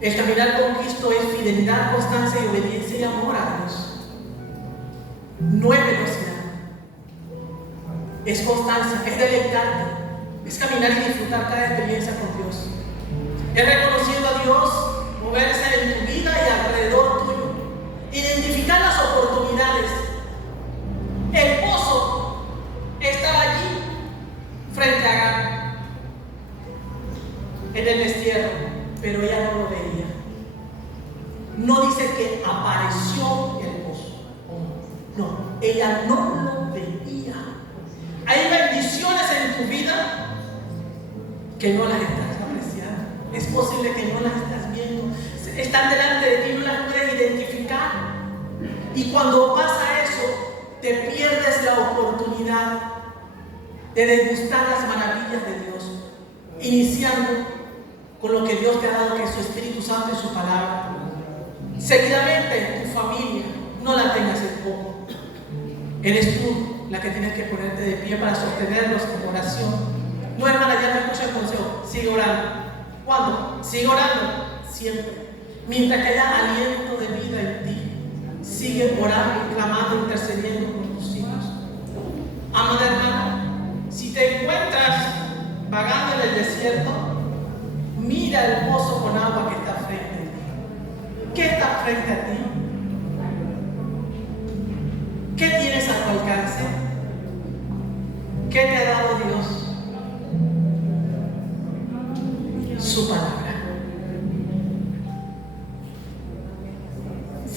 El caminar con Cristo es fidelidad, constancia y obediencia y amor a Dios. No es velocidad, es constancia, es deleitarte, es caminar y disfrutar cada experiencia con Dios. Es reconociendo a Dios moverse en tu vida y alrededor tuyo. Identificar las oportunidades. El pozo estaba allí frente a Agar en el destierro, pero ella no lo veía. No dice que apareció el pozo. No, ella no lo veía. Hay bendiciones en tu vida que no las estás apreciando. Es posible que no las estás viendo. Están delante de ti y no las puedes identificar. Y cuando pasa eso, te pierdes la oportunidad de degustar las maravillas de Dios, iniciando con lo que Dios te ha dado, que es su Espíritu Santo y su palabra. Seguidamente, tu familia, no la tengas en poco. Eres tú la que tienes que ponerte de pie para sostenerlos en oración. No, hermana, ya me escucha el consejo. Sigue orando. ¿Cuándo? Sigue orando. Siempre. Mientras que haya aliento de vida en ti, sigue orando, clamando, intercediendo por tus hijos. Amada hermana, si te encuentras vagando en el desierto, mira el pozo con agua que está frente a ti. ¿Qué está frente a ti? ¿Qué tienes a tu alcance? ¿Qué te ha dado Dios? Su palabra.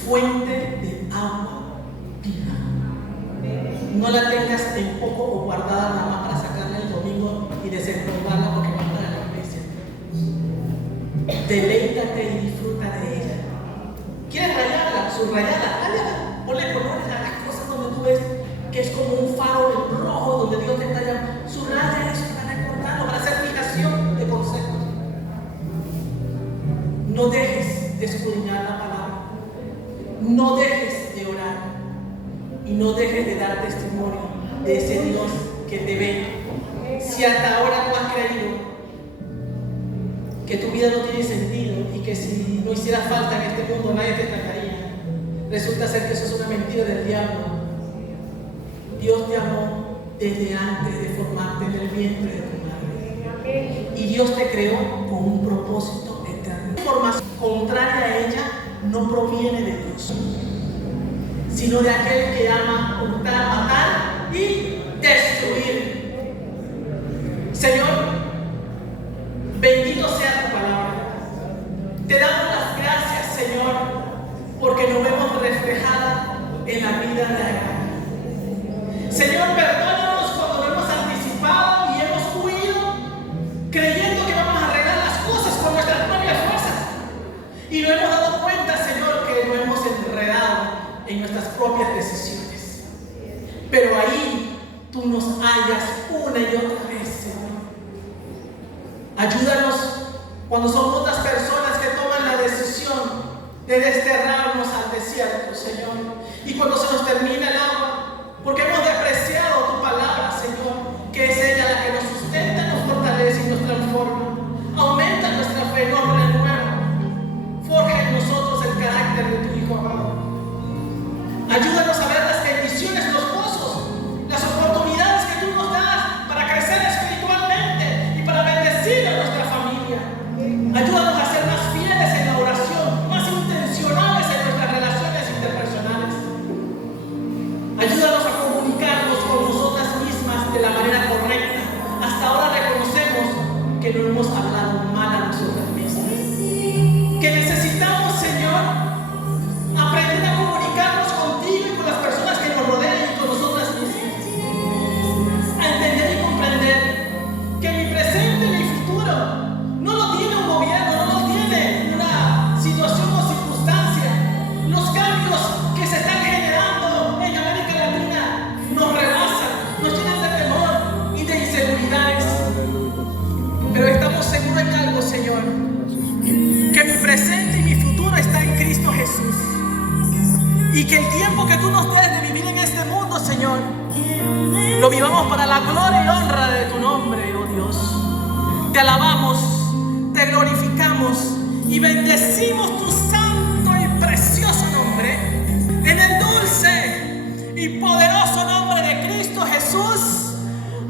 Fuente de agua viva. No la tengas en poco o guardada nada más para sacarla el domingo y desempolvarla porque va a estar a la iglesia. Deleítate y disfruta de ella. ¿Quieres rayarla? Subrayarla, ráyala. Ponle colores a las cosas donde tú ves que es como un faro rojo donde Dios te está llamando. Subraya eso para recordarlo, para hacer fijación de conceptos. No dejes de escudriñar la palabra. No dejes de orar. Y no dejes de dar testimonio de ese Dios que te ve. Si hasta ahora tú has creído que tu vida no tiene sentido y que si no hiciera falta en este mundo nadie te trataría, resulta ser que eso es una mentira del diablo. Dios te amó desde antes de formarte en el vientre de tu madre. Y Dios te creó con un propósito eterno. La información contraria a ella no proviene de Dios, sino de aquel que ama hurtar, matar y destruir. Señor, bendito sea tu palabra. Te damos las gracias, Señor, porque nos vemos reflejada en la vida de Agar. Señor, perdónanos cuando nos hemos anticipado y hemos huido creyendo que vamos a arreglar las cosas con nuestras propias fuerzas. Y nos hemos dado cuenta, Señor, que nos hemos enredado en nuestras propias decisiones. Pero ahí tú nos hallas una y otra vez, Señor. Ayúdanos cuando son otras personas que toman la decisión de desterrarnos al desierto. y cuando se nos termina el agua, porque hemos despreciado tu palabra, Señor, que es ella la que nos sustenta, nos fortalece y nos transforma. Aumenta nuestra fe, nos renueva. Forja en nosotros el carácter de tu Hijo amado. Ayúdanos a ver las bendiciones, los gozos, las oportunidades que tú nos das para crecer espiritualmente y para bendecir a nuestra familia. Ayúdanos a ser más fieles en la oración, más intencionales en nuestras relaciones interpersonales. Ayúdanos a comunicarnos con nosotras mismas de la manera correcta. Hasta ahora reconocemos que no hemos hablado mal a nosotras mismas. Que necesitamos, Señor, aprender a comunicarnos contigo y con las personas que nos rodean y con nosotras mismas. A entender y comprender que mi presente y mi futuro no lo tiene un gobierno, no lo tiene una situación o circunstancia. Los cambios que se están generando en América Latina nos rebasan, nos llenan de temor y de inseguridades. Pero estamos seguros en algo, Señor, que mi presente y mi futuro está en Cristo Jesús. Y que el tiempo que tú nos des de vivir en este mundo, Señor, lo vivamos para la gloria y honra de tu nombre, oh Dios. Te alabamos, te glorificamos y bendecimos tu santo y precioso nombre en el dulce y poderoso nombre de Cristo Jesús.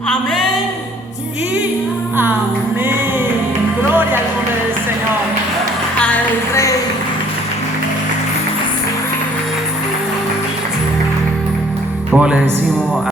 Amén y amén. Gloria al nombre del Señor, al Rey. Como le decimos